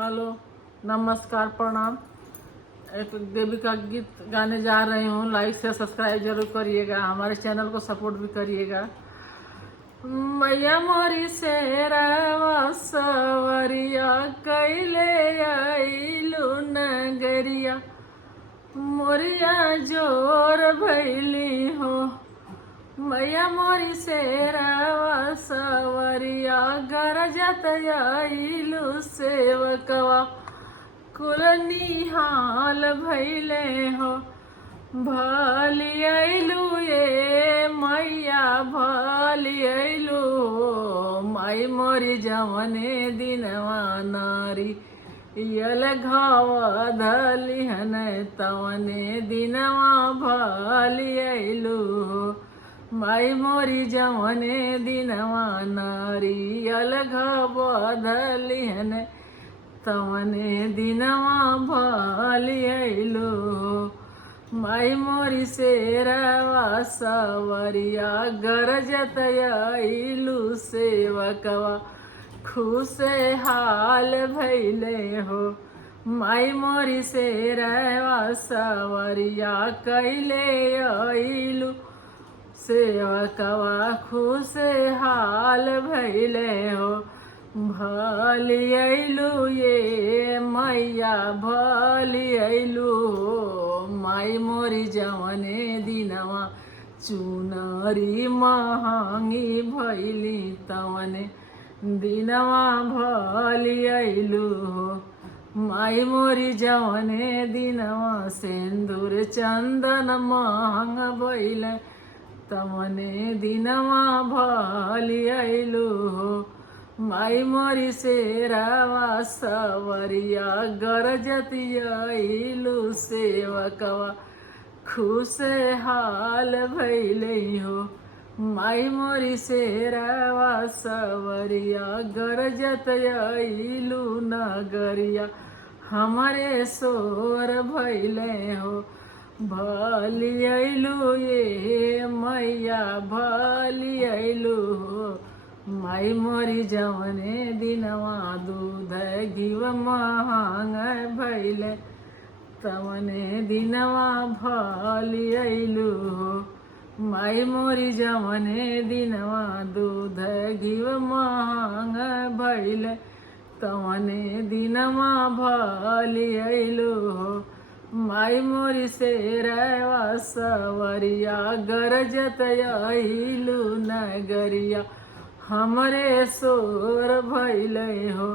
Hello, नमस्कार, प्रणाम। एक देवी का गीत गाने जा रही हूँ। लाइक से सब्सक्राइब जरूर करिएगा, हमारे चैनल को सपोर्ट भी करिएगा। मैया मोरी शेरवा सवरिया कैले आइलू नगरिया, मोरिया जोर भैली हो। मैया मोरी शेरवा सवरिया गरजत आइलू सेवकवा, कुल निहाल भैले हो। भली अइलू ये मैया भली अइलू हो। माई मोरी जवने दिनवा नारी यल घाव धलिहन तवने दिनवा भली अइलू हो। माई मोरी जवने दिनवा नारी यल घाव धलिहन तवने दिनवा भली अइलू हो। माई मोरी शेरवा सवरिया गरजत आइलू सेवकवा, खुश हाल भैले हो। माई मोरी शेरवा सवरिया कैले आइलू सेवकवा, खुश हाल भैले हो। भली अइलू ये मैया भली अइलू हो। माई मोरी जवने दिनवा चुनरी महंगी भैली तवने दिनवा भली अइलू हो। माई मोरी जवने दिनवा सिंदूर चंदन महंग भैले तवने दिनवा भली अइलू हो। माई मोरी शेरवा सवरिया गरजत आइलू सेवकवा, खुश हाल भैले हो। माई मोरी शेरवा सवरिया गरजत आइलू नगरिया, हमारे सोर भैले हो। भली अइलू ये मैया भली अइलू हो। माई मोरी जवने दिनवा दूध घीव महंग भैले तवने दिनवा भली अइलू हो। माई मोरी जवने दिनवा दूध घीव महंग भैले तवने दिनवा भली अइलू हो। माई मोरी शेरवा सवरिया गरजत आइलू नगरिया, हमरे सोर भैले हो।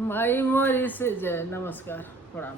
माई मोरी से जय, नमस्कार, प्रणाम।